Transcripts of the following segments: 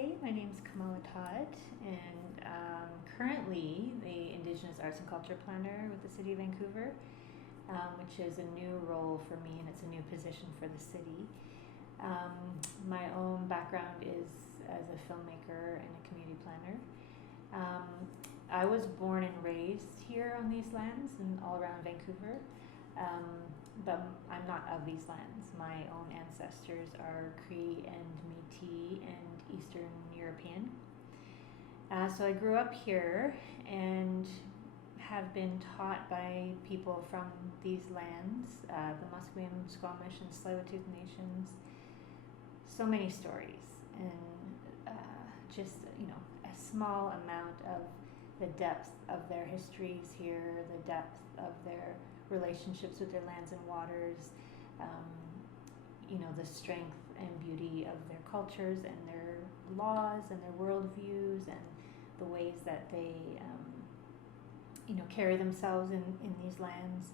Namaste, my name is Kamala Todd, and currently the Indigenous Arts and Culture Planner with the City of Vancouver, which is a new role for me and it's a new position for the city. My own background is as a filmmaker and a community planner. I was born and raised here on these lands and all around Vancouver, but I'm not of these lands. My own ancestors are Cree and Métis and Eastern European. So I grew up here and have been taught by people from these lands, the Musqueam, Squamish, and Tsleil-Waututh nations, so many stories, and just, a small amount of the depth of their histories here, the depth of their relationships with their lands and waters, the strength and beauty of their cultures and their laws and their worldviews and the ways that they, carry themselves in these lands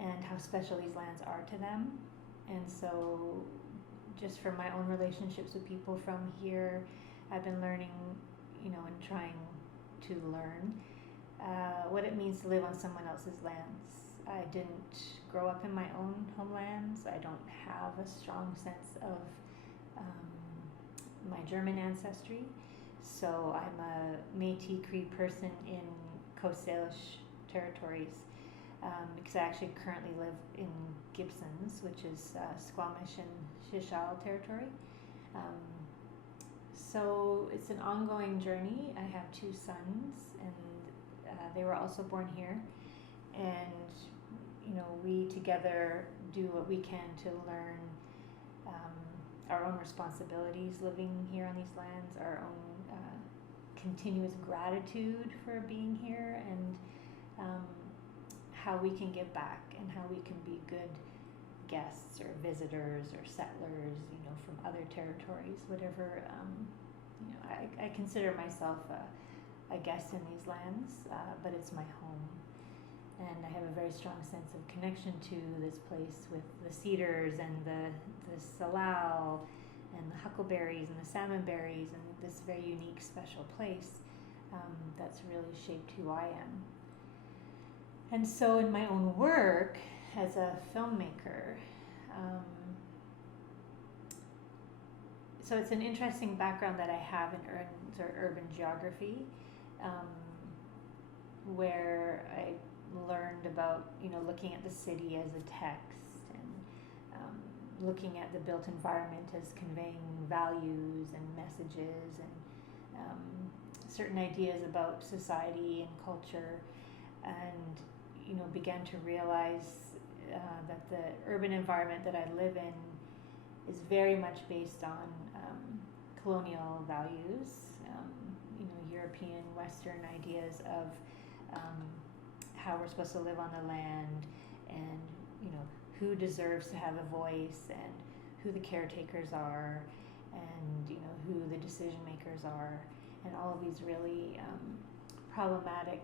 and how special these lands are to them. And so just from my own relationships with people from here, I've been learning, and trying to learn what it means to live on someone else's lands. I didn't grow up in my own homelands. I don't have a strong sense of my German ancestry. So I'm a Métis Cree person in Coast Salish territories because I actually currently live in Gibsons, which is Squamish and X၀məthkվəy territory. So it's an ongoing journey. I have two sons, and they were also born here. And, we together do what we can to learn our own responsibilities living here on these lands, our own continuous gratitude for being here, and how we can give back and how we can be good guests or visitors or settlers, from other territories, whatever. I consider myself a guest in these lands, but it's my home. And I have a very strong sense of connection to this place with the cedars and the salal and the huckleberries and the salmonberries and this very unique, special place that's really shaped who I am. And so in my own work as a filmmaker, so it's an interesting background that I have in urban geography, where I learned about, looking at the city as a text and looking at the built environment as conveying values and messages and certain ideas about society and culture, and, began to realize that the urban environment that I live in is very much based on colonial values, European, Western ideas of how we're supposed to live on the land, and who deserves to have a voice, and who the caretakers are, and who the decision makers are, and all of these really problematic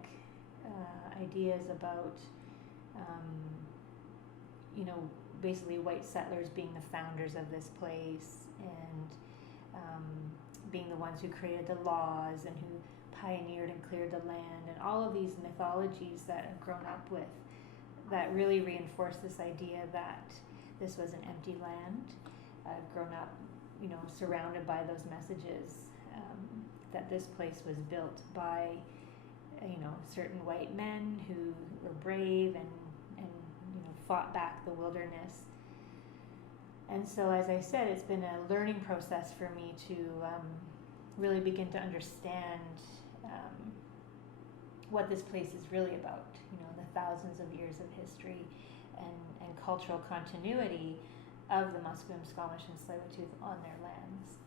ideas about basically white settlers being the founders of this place, and being the ones who created the laws and who pioneered and cleared the land, and all of these mythologies that I've grown up with that really reinforce this idea that this was an empty land. I've grown up, surrounded by those messages, that this place was built by, certain white men who were brave and fought back the wilderness. And so, as I said, it's been a learning process for me to really begin to understand what this place is really about, the thousands of years of history and cultural continuity of the Musqueam, Squamish, and Tsleil-Waututh on their lands.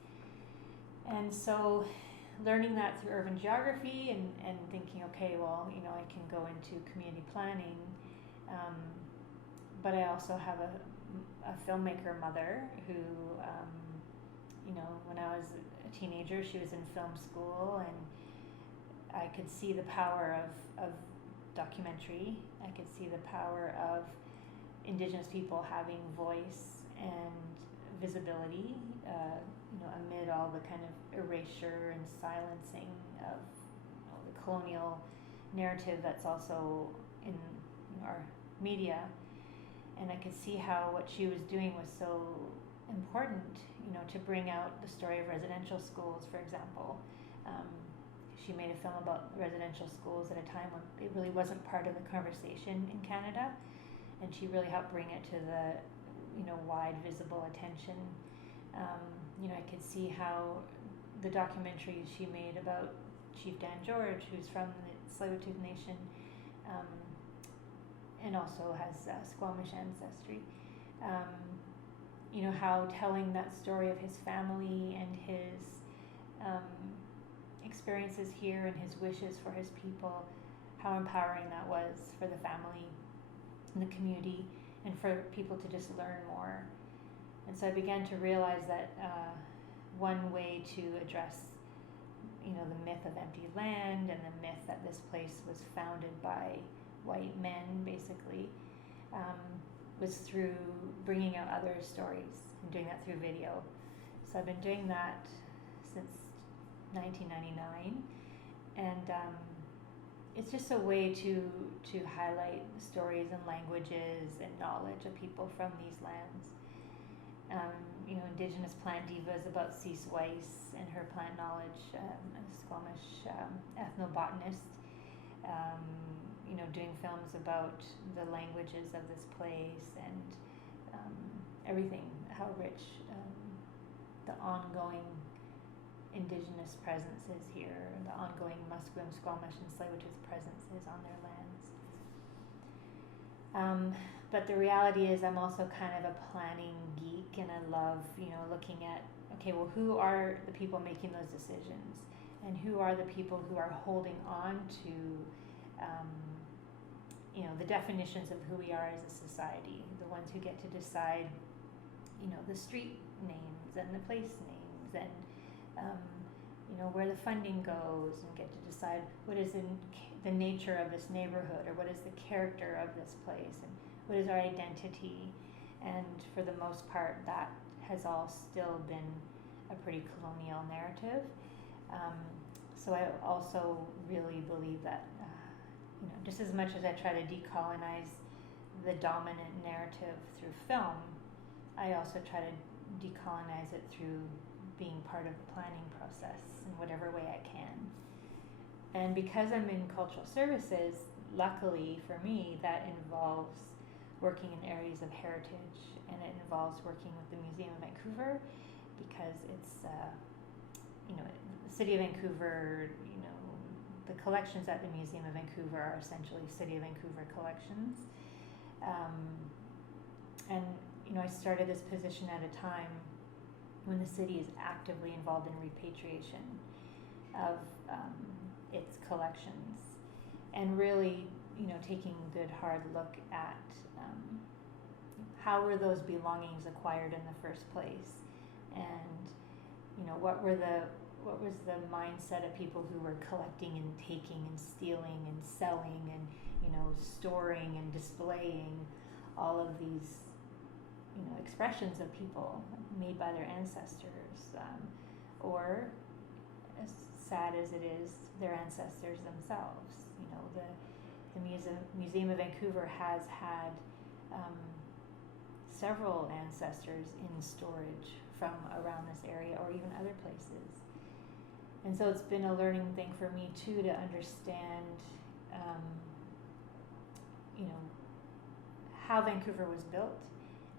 And so learning that through urban geography and thinking, okay, well, I can go into community planning, but I also have a filmmaker mother who, when I was a teenager, she was in film school, and I could see the power of documentary. I could see the power of Indigenous people having voice and visibility, amid all the kind of erasure and silencing of the colonial narrative that's also in our media. And I could see how what she was doing was so important, to bring out the story of residential schools, for example. She made a film about residential schools at a time when it really wasn't part of the conversation in Canada, and she really helped bring it to the, wide visible attention. I could see how the documentaries she made about Chief Dan George, who's from the Tsleil-Waututh Nation, and also has Squamish ancestry. How telling that story of his family and his experiences here and his wishes for his people, how empowering that was for the family and the community, and for people to just learn more. And so I began to realize that one way to address, the myth of empty land and the myth that this place was founded by white men, basically, was through bringing out other stories and doing that through video. So I've been doing that since 1999, and it's just a way to highlight stories and languages and knowledge of people from these lands. Indigenous plant divas about Skszwx and her plant knowledge, a Squamish ethnobotanist, doing films about the languages of this place and everything, how rich the ongoing Indigenous presence is here, the ongoing Musqueam, Squamish, and Tsleil-Waututh presence is on their lands. But the reality is I'm also kind of a planning geek, and I love, looking at, okay, well, who are the people making those decisions? And who are the people who are holding on to, the definitions of who we are as a society, the ones who get to decide, the street names and the place names and, where the funding goes, and get to decide what is in the nature of this neighborhood, or what is the character of this place, and what is our identity. And for the most part, that has all still been a pretty colonial narrative. So I also really believe that, just as much as I try to decolonize the dominant narrative through film, I also try to decolonize it through being part of the planning process in whatever way I can. And because I'm in cultural services, luckily for me, that involves working in areas of heritage, and it involves working with the Museum of Vancouver, because it's, the City of Vancouver, the collections at the Museum of Vancouver are essentially City of Vancouver collections. And, I started this position at a time when the city is actively involved in repatriation of its collections, and really, taking a good hard look at how were those belongings acquired in the first place, and what was the mindset of people who were collecting and taking and stealing and selling and storing and displaying all of these expressions of people made by their ancestors, or, as sad as it is, their ancestors themselves. The Museum of Vancouver has had several ancestors in storage from around this area, or even other places. And so it's been a learning thing for me too, to understand how Vancouver was built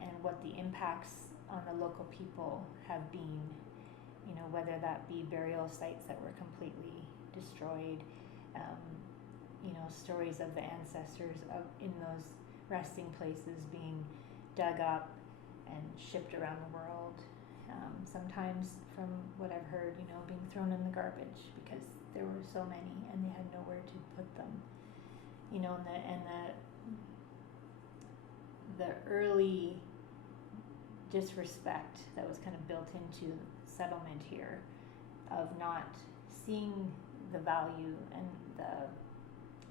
and what the impacts on the local people have been, whether that be burial sites that were completely destroyed, stories of the ancestors in those resting places being dug up and shipped around the world, sometimes, from what I've heard, being thrown in the garbage because there were so many and they had nowhere to put them. The early disrespect that was kind of built into settlement here, of not seeing the value and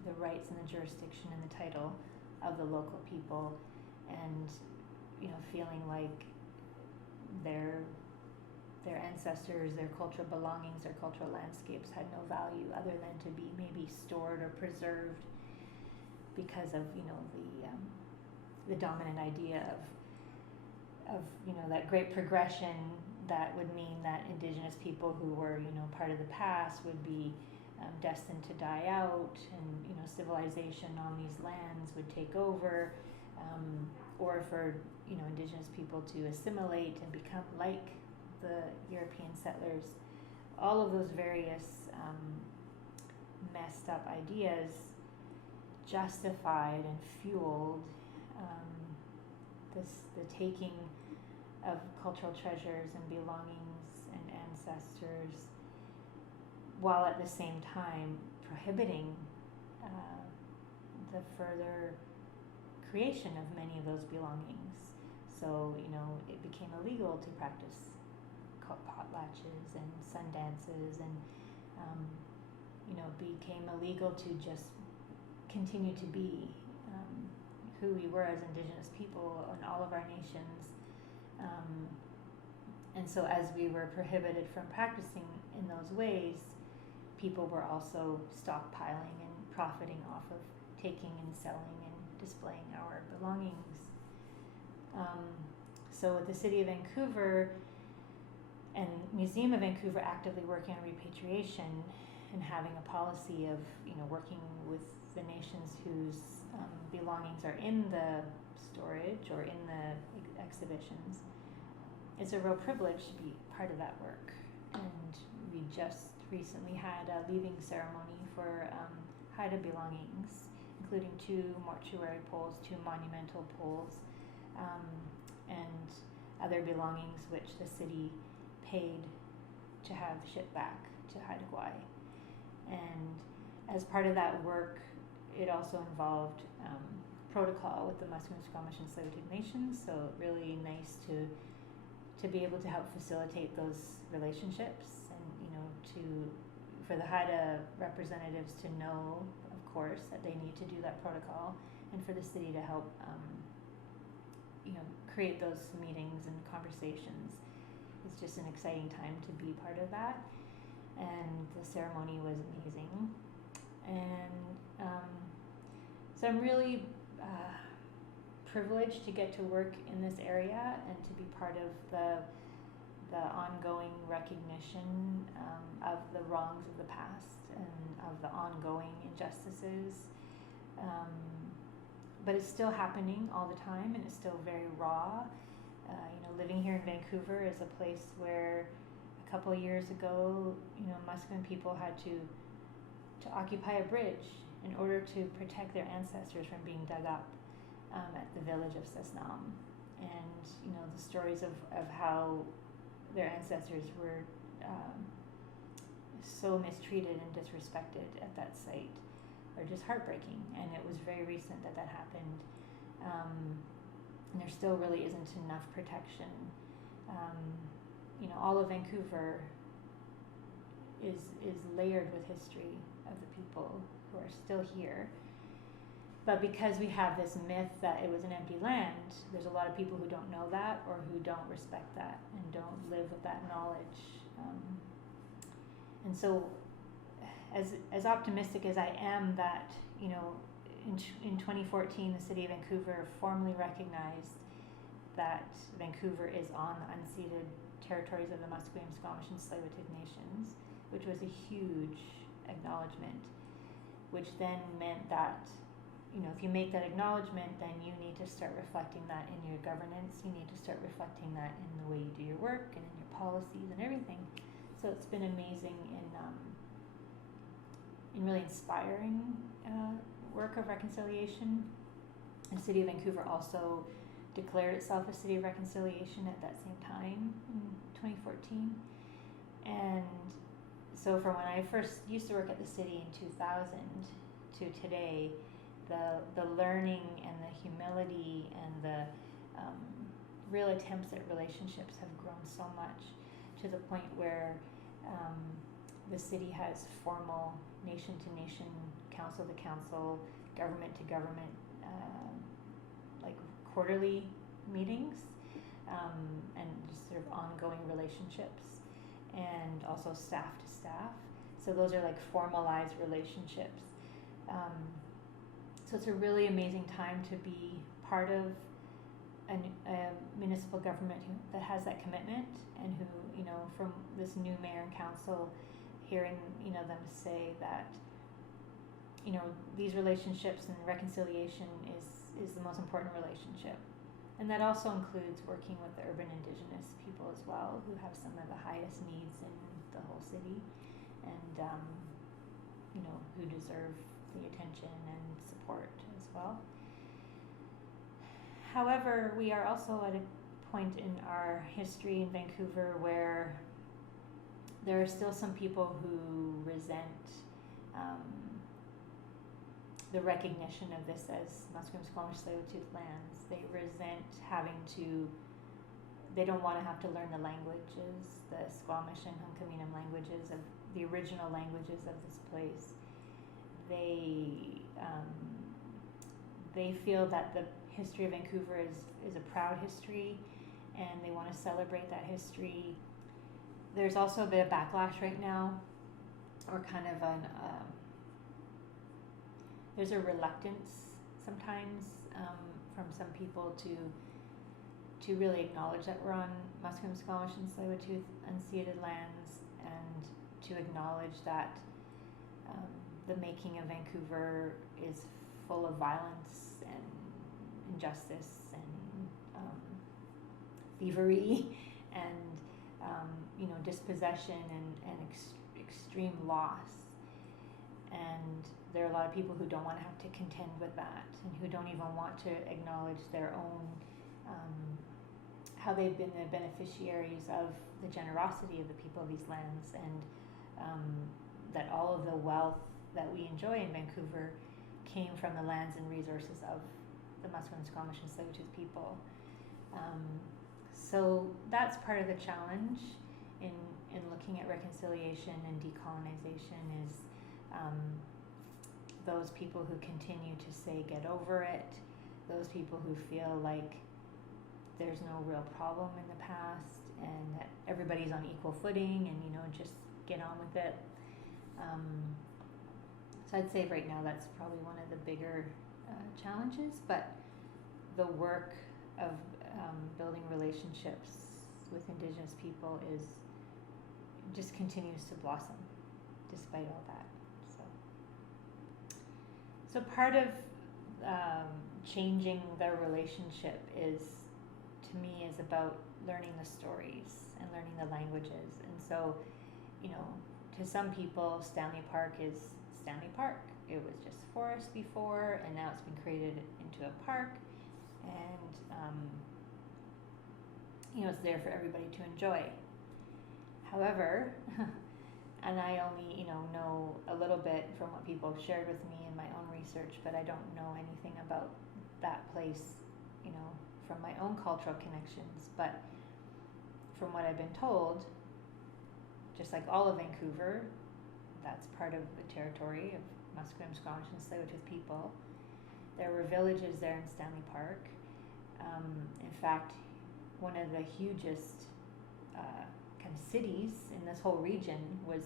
the rights and the jurisdiction and the title of the local people, and feeling like their their ancestors, their cultural belongings, their cultural landscapes had no value other than to be maybe stored or preserved because of, you know, the dominant idea of you know, that great progression that would mean that Indigenous people who were, you know, part of the past would be destined to die out, and, you know, civilization on these lands would take over, or for, you know, Indigenous people to assimilate and become like the European settlers. All of those various messed up ideas justified and fueled the taking of cultural treasures and belongings and ancestors, while at the same time prohibiting the further creation of many of those belongings. So, you know, it became illegal to practice potlatches and sun dances, and you know, became illegal to just continue to be who we were as Indigenous people in all of our nations. And so as we were prohibited from practicing in those ways, people were also stockpiling and profiting off of taking and selling and displaying our belongings. So with the City of Vancouver and Museum of Vancouver actively working on repatriation and having a policy of, you know, working with the nations whose belongings are in the storage or in the exhibitions, it's a real privilege to be part of that work. And we just recently had a leaving ceremony for Haida belongings, including 2 mortuary poles, 2 monumental poles, and other belongings which the city paid to have shipped back to Haida. And as part of that work, it also involved protocol with the Musqueam, Squamish, and Tsleil-Waututh nations. So really nice to be able to help facilitate those relationships, and, you know, for the Haida representatives to know, of course, that they need to do that protocol, and for the city to help, you know, create those meetings and conversations. It's just an exciting time to be part of that, and the ceremony was amazing. And so I'm really privileged to get to work in this area and to be part of the ongoing recognition of the wrongs of the past and of the ongoing injustices. But it's still happening all the time, and it's still very raw. You know, living here in Vancouver is a place where a couple of years ago, you know, Musqueam people had to occupy a bridge in order to protect their ancestors from being dug up at the village of Tsleil-Waututh. And, you know, the stories of how their ancestors were so mistreated and disrespected at that site are just heartbreaking. And it was very recent that happened. And there still really isn't enough protection. You know, all of Vancouver is layered with history of the people who are still here. But because we have this myth that it was an empty land, there's a lot of people who don't know that, or who don't respect that and don't live with that knowledge. And so as optimistic as I am that, you know, in 2014, the City of Vancouver formally recognized that Vancouver is on the unceded territories of the Musqueam, Squamish, and Tsleil-Waututh nations, which was a huge acknowledgement, which then meant that, you know, if you make that acknowledgement, then you need to start reflecting that in your governance. You need to start reflecting that in the way you do your work and in your policies and everything. So it's been amazing in really inspiring work of reconciliation. The City of Vancouver also declared itself a city of reconciliation at that same time in 2014. And so from when I first used to work at the city in 2000 to today, the learning and the humility and the real attempts at relationships have grown so much, to the point where the city has formal nation-to-nation, council-to-council, government-to-government, like quarterly meetings and just sort of ongoing relationships, and also staff to staff. So those are like formalized relationships. So it's a really amazing time to be part of a municipal government that has that commitment, and who, you know, from this new mayor and council, hearing, you know, them say that, you know, these relationships and reconciliation is the most important relationship. And that also includes working with the urban Indigenous people as well, who have some of the highest needs in the whole city, and you know, who deserve the attention and support as well. However, we are also at a point in our history in Vancouver where there are still some people who resent the recognition of this as Musqueam, Squamish, Tsleil-Waututh lands. They resent having to, they don't want to have to learn the languages, the Squamish and Unceded languages, of the original languages of this place. They feel that the history of Vancouver is a proud history, and they want to celebrate that history. There's also a bit of backlash right now, or kind of there's a reluctance sometimes from some people to really acknowledge that we're on Musqueam, Squamish, and Tsleil-Waututh unceded lands, and to acknowledge that the making of Vancouver is full of violence and injustice and thievery and you know, dispossession and extreme loss. And there are a lot of people who don't want to have to contend with that, and who don't even want to acknowledge their own how they've been the beneficiaries of the generosity of the people of these lands, and that all of the wealth that we enjoy in Vancouver came from the lands and resources of the Musqueam, Squamish, and Tsleil-Waututh people. So that's part of the challenge in looking at reconciliation and decolonization, is those people who continue to say get over it, those people who feel like there's no real problem in the past, and that everybody's on equal footing, and, you know, just get on with it. So I'd say right now that's probably one of the bigger challenges, but the work of building relationships with Indigenous people just continues to blossom despite all that. So part of changing the relationship to me is about learning the stories and learning the languages. And so, you know, to some people, Stanley Park is Stanley Park. It was just forest before, and now it's been created into a park, and you know, it's there for everybody to enjoy. However, and I only, you know a little bit from what people have shared with me in my own research, but I don't know anything about that place, you know, from my own cultural connections. But from what I've been told, just like all of Vancouver, that's part of the territory of Musqueam, Squamish, and Tsleil-Waututh people. There were villages there in Stanley Park. In fact, one of the hugest kind of cities in this whole region was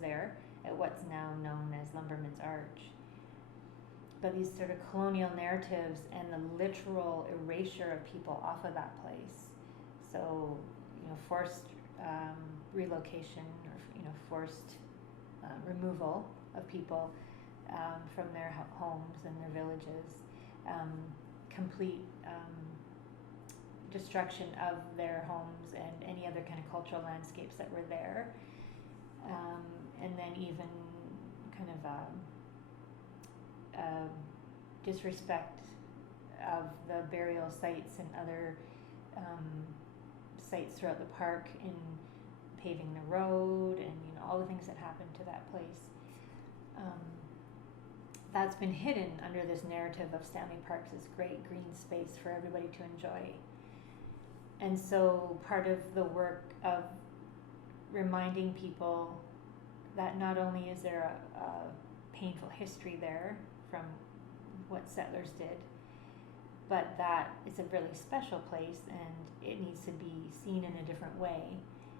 there at what's now known as Lumberman's Arch. But these sort of colonial narratives and the literal erasure of people off of that place. So, you know, forced relocation, or, you know, forced removal of people from their homes and their villages, complete destruction of their homes and any other kind of cultural landscapes that were there, and then even kind of disrespect of the burial sites and other sites throughout the park, in paving the road, and, you know, all the things that happened to that place. That's been hidden under this narrative of Stanley Park, this great green space for everybody to enjoy. And so part of the work of reminding people that not only is there a painful history there from what settlers did, but that is a really special place, and it needs to be seen in a different way,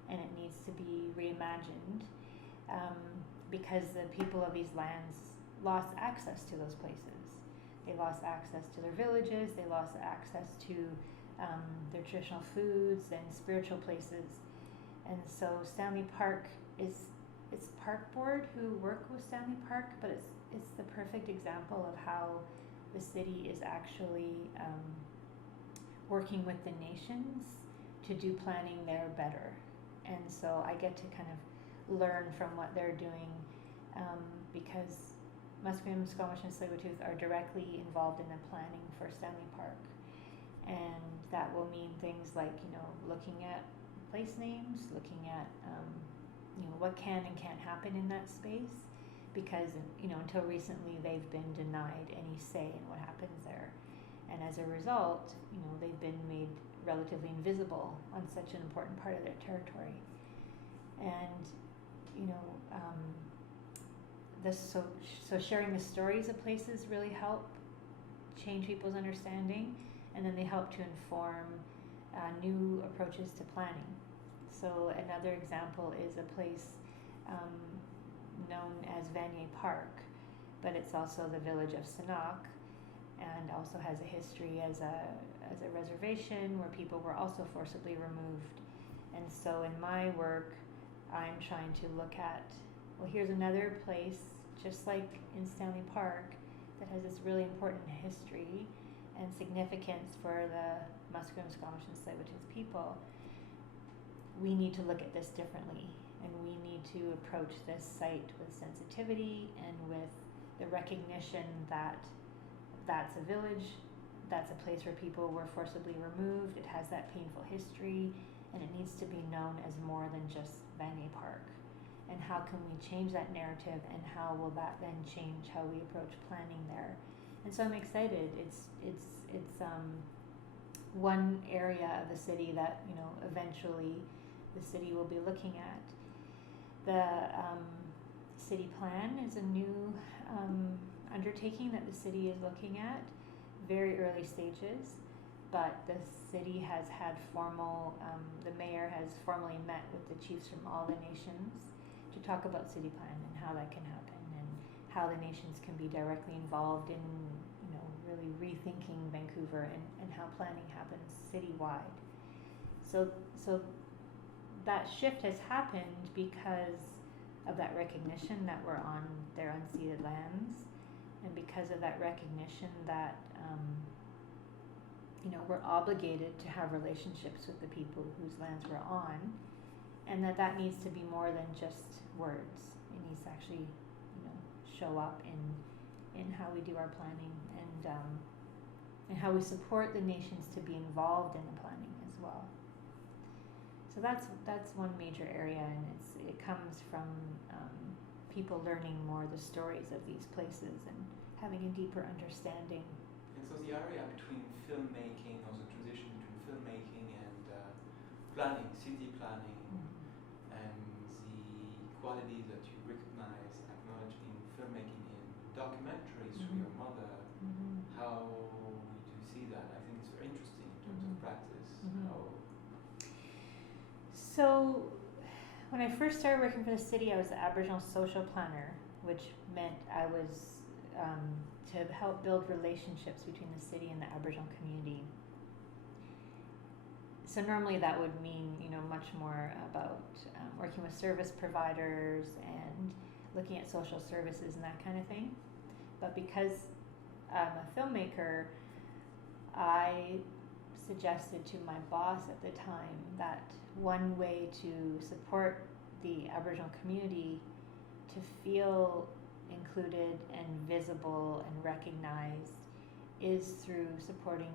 and it needs to be reimagined, because the people of these lands lost access to those places. They lost access to their villages, they lost access to their traditional foods and spiritual places. And so Stanley Park it's Park Board who work with Stanley Park, but it's the perfect example of how the city is actually working with the nations to do planning there better. And so I get to kind of learn from what they're doing, because Musqueam, Squamish, and Tsleil-Waututh are directly involved in the planning for Stanley Park. And that will mean things like, looking at place names, looking at, what can and can't happen in that space, because, until recently they've been denied any say in what happens there. And as a result, they've been made relatively invisible on such an important part of their territory. And, so sharing the stories of places really help change people's understanding, and then they help to inform new approaches to planning. So another example is a place known as Vanier Park, but it's also the village of Sţwx, and also has a history as a reservation where people were also forcibly removed. And so in my work, I'm trying to look at, here's another place, just like in Stanley Park, that has this really important history and significance for the Musqueam, Squamish, and Tsleil-Waututh people. We need to look at this differently, and we need to approach this site with sensitivity and with the recognition that that's a village, that's a place where people were forcibly removed, it has that painful history, and it needs to be known as more than just Vanier Park. And how can we change that narrative, and how will that then change how we approach planning there? And so I'm excited. It's one area of the city that eventually the city will be looking at. The city plan is a new undertaking that the city is looking at, very early stages, but the city has had formal, the mayor has formally met with the chiefs from all the nations to talk about city plan and how that can happen, and how the nations can be directly involved in really rethinking Vancouver, and how planning happens citywide. So that shift has happened because of that recognition that we're on their unceded lands, and because of that recognition that we're obligated to have relationships with the people whose lands we're on, and that needs to be more than just words. It needs to actually show up in how we do our planning, and how we support the nations to be involved in the planning as well. So that's one major area, and it comes from people learning more the stories of these places and having a deeper understanding. And so the area between filmmaking, or the transition between filmmaking and planning, city planning, and the qualities that you recognize, acknowledge in filmmaking, in documentaries through your mother, how do you see that? I think it's very interesting in terms of practice. So when I first started working for the city, I was the Aboriginal social planner, which meant I was to help build relationships between the city and the Aboriginal community. So normally that would mean, much more about working with service providers and looking at social services and that kind of thing. But because I'm a filmmaker, I suggested to my boss at the time that one way to support the Aboriginal community to feel included and visible and recognized is through supporting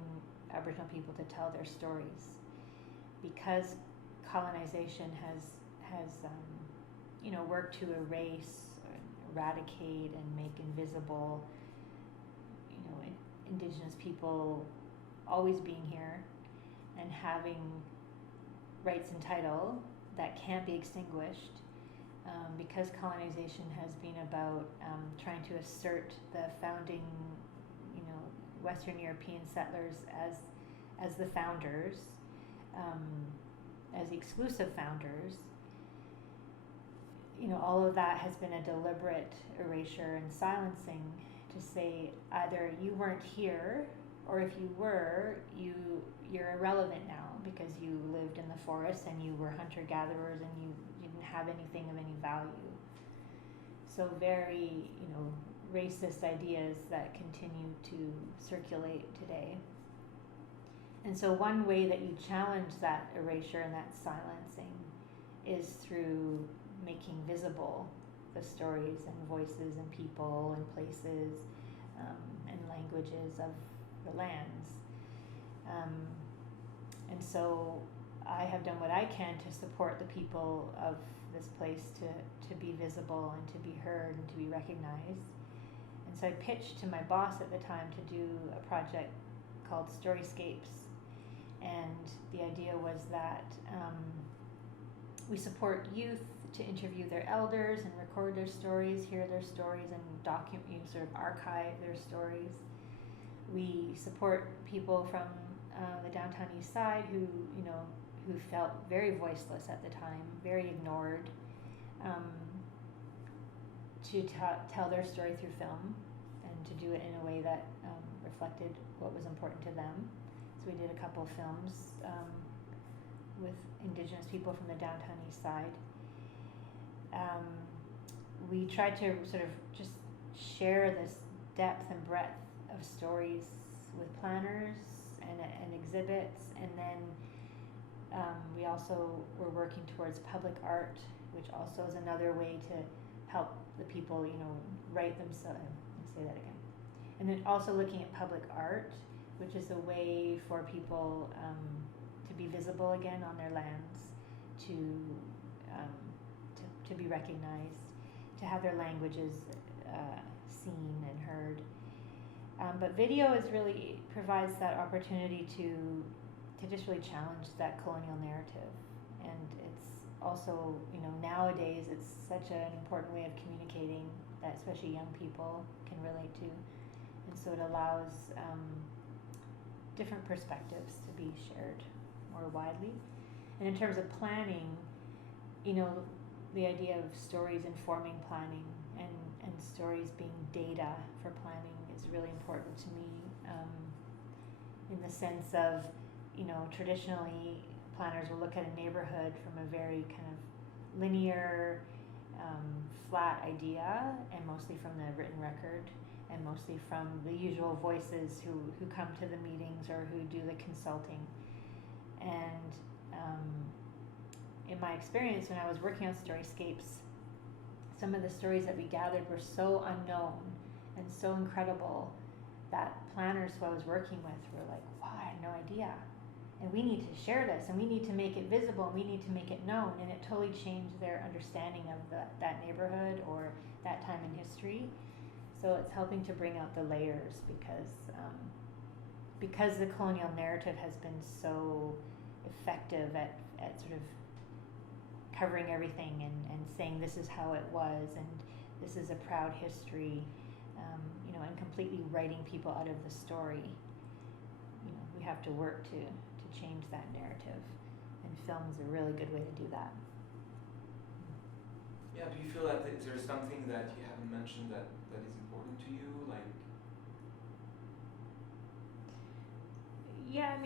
Aboriginal people to tell their stories. Because colonization has worked to erase, eradicate, and make invisible, Indigenous people always being here and having rights and title that can't be extinguished, because colonization has been about trying to assert the founding, Western European settlers as the founders, as the exclusive founders. You know, all of that has been a deliberate erasure and silencing to say either you weren't here, or if you were, you're irrelevant now because you lived in the forest and you were hunter-gatherers and you didn't have anything of any value. So very, you know, racist ideas that continue to circulate today. And so one way that you challenge that erasure and that silencing is through making visible the stories and voices and people and places and languages of the lands. And so I have done what I can to support the people of this place to be visible and to be heard and to be recognized. And so I pitched to my boss at the time to do a project called Storyscapes. And the idea was that we support youth to interview their elders and record their stories, hear their stories, and document, sort of archive their stories. We support people from the downtown east side who felt very voiceless at the time, very ignored, to tell their story through film and to do it in a way that reflected what was important to them. So we did a couple of films with Indigenous people from the downtown east side. We tried to sort of just share this depth and breadth of stories with planners and exhibits, and then we also were working towards public art, which also is another way to help the people, write themselves. Let me say that again. And then also looking at public art, which is a way for people to be visible again on their lands, to be recognized, to have their languages seen and heard. But video provides that opportunity to just really challenge that colonial narrative. And it's also, nowadays it's such an important way of communicating that especially young people can relate to. And so it allows different perspectives to be shared more widely. And in terms of planning, the idea of stories informing planning and stories being data for planning is really important to me, in the sense of, traditionally planners will look at a neighborhood from a very kind of linear, flat idea, and mostly from the written record, and mostly from the usual voices who come to the meetings or who do the consulting. And in my experience, when I was working on Storyscapes, some of the stories that we gathered were so unknown and so incredible that planners who I was working with were like, wow, I had no idea. And we need to share this, and we need to make it visible, and we need to make it known. And it totally changed their understanding of that neighborhood or that time in history. So it's helping to bring out the layers because the colonial narrative has been so effective at sort of covering everything and saying this is how it was and this is a proud history, and completely writing people out of the story. We have to work to change that narrative, and film is a really good way to do that. Yeah, do you feel that there's something that you haven't mentioned that is important to you? Yeah,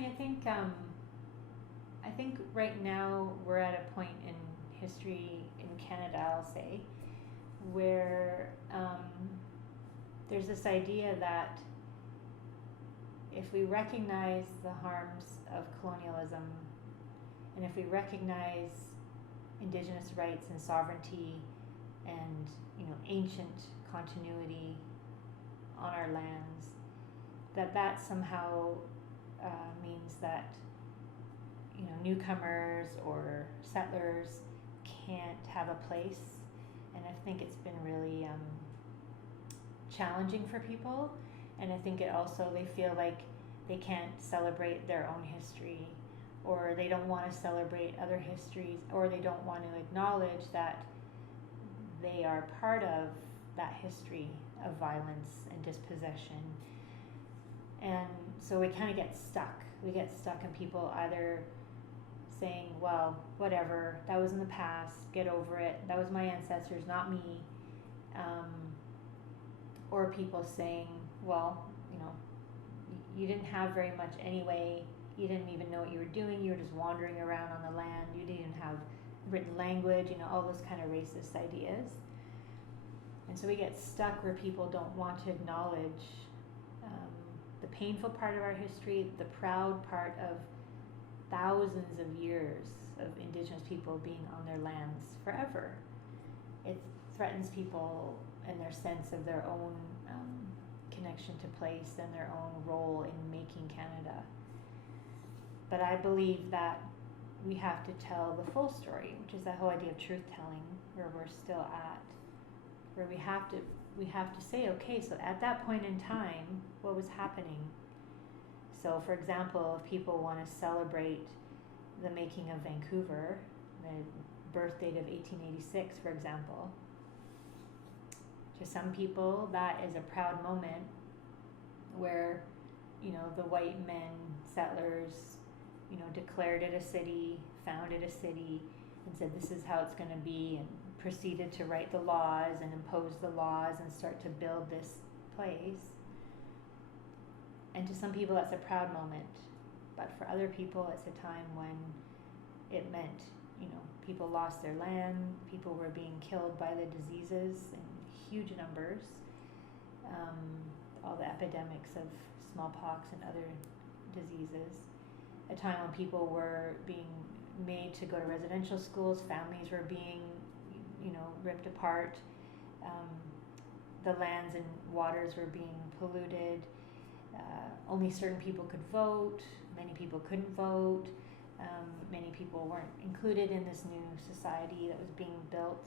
I think right now we're at a point in history in Canada, I'll say, where there's this idea that if we recognize the harms of colonialism, and if we recognize Indigenous rights and sovereignty and ancient continuity on our lands, that somehow means that newcomers or settlers can't have a place. And I think it's been really challenging for people, and I think they feel like they can't celebrate their own history, or they don't want to celebrate other histories, or they don't want to acknowledge that they are part of that history of violence and dispossession. And so we kind of get stuck. We get stuck in people either saying, well, whatever, that was in the past, get over it, that was my ancestors, not me. Or people saying, well, you know, you didn't have very much anyway, you didn't even know what you were doing, you were just wandering around on the land, you didn't even have written language, you know, all those kind of racist ideas. And so we get stuck where people don't want to acknowledge the painful part of our history, the proud part of thousands of years of Indigenous people being on their lands forever. It threatens people and their sense of their own connection to place and their own role in making Canada. But I believe that we have to tell the full story, which is that whole idea of truth telling, where we're still at, where we have to say, okay, so at that point in time, what was happening? So, for example, if people want to celebrate the making of Vancouver, the birth date of 1886, for example, to some people that is a proud moment where, you know, the white men, settlers, you know, declared it a city, founded a city, and said this is how it's going to be, and proceeded to write the laws and impose the laws and start to build this place. And to some people that's a proud moment, but for other people it's a time when it meant, you know, people lost their land, people were being killed by the diseases in huge numbers, all the epidemics of smallpox and other diseases, a time when people were being made to go to residential schools, families were being, you know, ripped apart, the lands and waters were being polluted, only certain people could vote, many people couldn't vote, many people weren't included in this new society that was being built,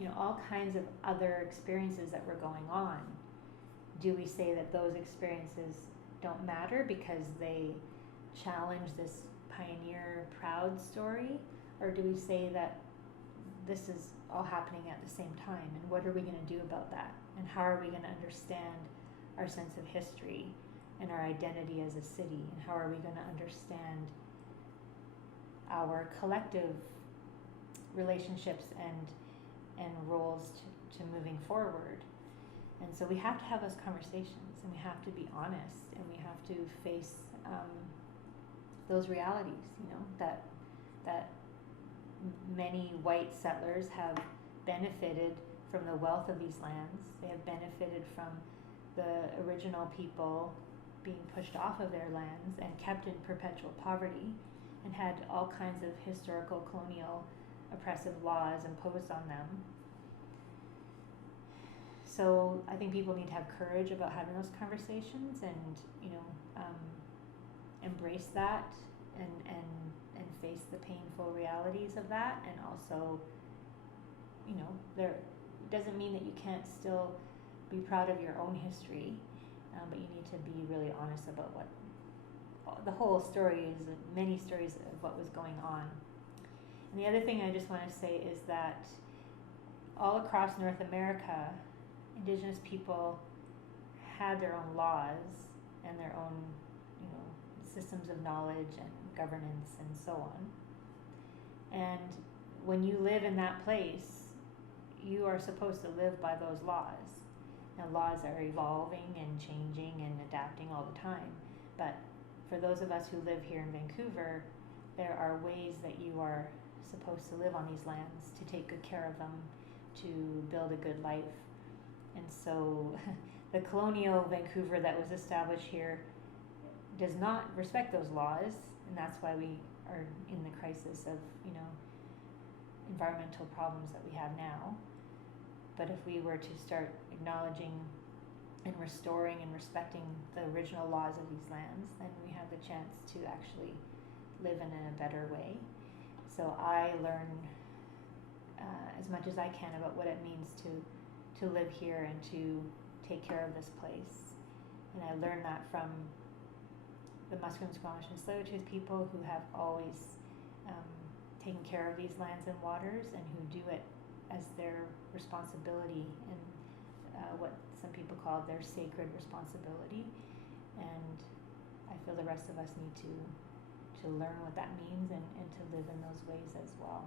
you know, all kinds of other experiences that were going on. Do we say that those experiences don't matter because they challenge this pioneer proud story? Or do we say that this is all happening at the same time, and what are we going to do about that? And how are we going to understand our sense of history and our identity as a city? And how are we going to understand our collective relationships and roles to moving forward? And so we have to have those conversations, and we have to be honest, and we have to face those realities, you know, that many white settlers have benefited from the wealth of these lands. They have benefited from the original people being pushed off of their lands and kept in perpetual poverty, and had all kinds of historical colonial oppressive laws imposed on them. So I think people need to have courage about having those conversations, and, you know, embrace that and face the painful realities of that. And also, you know, there doesn't mean that you can't still be proud of your own history, but you need to be really honest about what the whole story is, many stories of what was going on. And the other thing I just want to say is that all across North America, Indigenous people had their own laws and their own, you know, systems of knowledge and governance and so on. And when you live in that place, you are supposed to live by those laws. Now, laws are evolving and changing and adapting all the time, but for those of us who live here in Vancouver, there are ways that you are supposed to live on these lands, to take good care of them, to build a good life. And so the colonial Vancouver that was established here does not respect those laws, and that's why we are in the crisis of, you know, environmental problems that we have now. But if we were to start acknowledging and restoring and respecting the original laws of these lands, then we have the chance to actually live in a better way. So I learn as much as I can about what it means to live here and to take care of this place. And I learned that from the Musqueam, Squamish, and Tsleil-Waututh people who have always taken care of these lands and waters, and who do it as their responsibility, and what some people call their sacred responsibility. and I feel the rest of us need to learn what that means and to live in those ways as well.